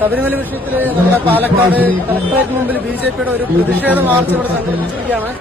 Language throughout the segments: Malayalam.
ശബരിമല വിഷയത്തിൽ നമ്മുടെ പാലക്കാട് കളക്ടറേറ്റ് മുമ്പിൽ ബിജെപിയുടെ ഒരു പ്രതിഷേധ മാർച്ച് ഇവിടെ സംഘടിപ്പിച്ചിരിക്കുകയാണ്.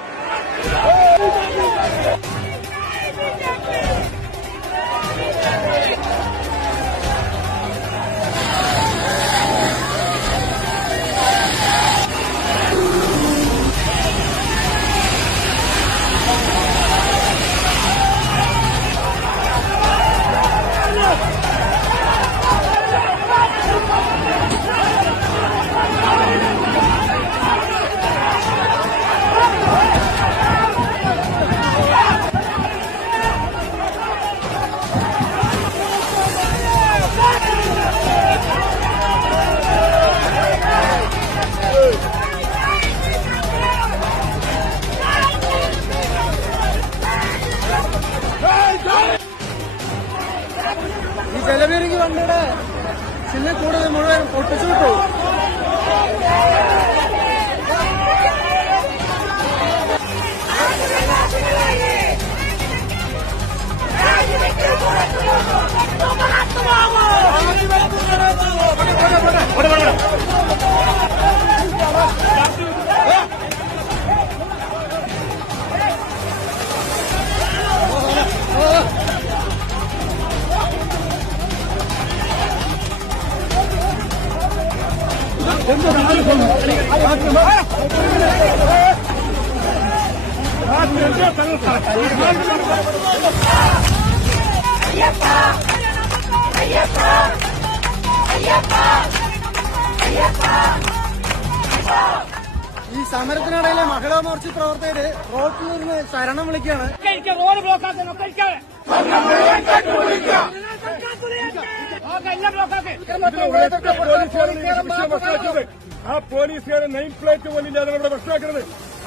ഈ ജലപീരങ്കി വണ്ടിയുടെ ചിഹ്നം കൂടുതൽ മുഴുവൻ പൊട്ടിച്ചു വിട്ടു. ഈ സമരത്തിനിടയിലെ മഹിളാ മോർച്ച പ്രവർത്തകര് റോഡിലിരുന്ന് ശരണം വിളിക്കുകയാണ്. റോഡ് ബ്ലോക്കാക്കി ആ പോലീസുകാരെ നെയിം പ്ലേറ്റ് പോലും ഇല്ലാതെ ഇവിടെ പ്രശ്നമാക്കുന്നത്.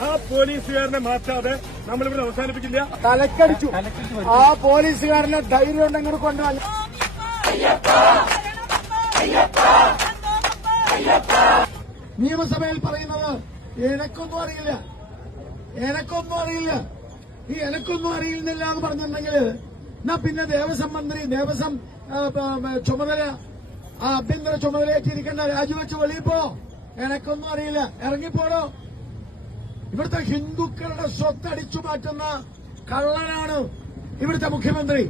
ആ പോലീസുകാരനെ മാറ്റാതെ നമ്മളിവിടെ അവസാനിപ്പിക്കില്ല. തലക്കടിച്ചു. ആ പോലീസുകാരനെ ധൈര്യം ഉണ്ടെങ്കിൽ കൊണ്ടുവന്നു. നിയമസഭയിൽ പറയുന്നത് എനക്കൊന്നും അറിയില്ല. ഈ എനക്കൊന്നും അറിയുന്നില്ല എന്ന് പറഞ്ഞിട്ടുണ്ടെങ്കിൽ എന്നാ പിന്നെ ദേവസ്വം മന്ത്രി ദേവസ്വം ചുമതല ആഭ്യന്തര ചുമതലയേറ്റിരിക്കേണ്ട രാജിവെച്ച് വെളിയിൽ പോ. എനക്കൊന്നും അറിയില്ല, ഇറങ്ങിപ്പോടോ. ഇവിടുത്തെ ഹിന്ദുക്കളുടെ സ്വത്ത് അടിച്ചു മാറ്റുന്ന കള്ളനാണ് ഇവിടുത്തെ മുഖ്യമന്ത്രി.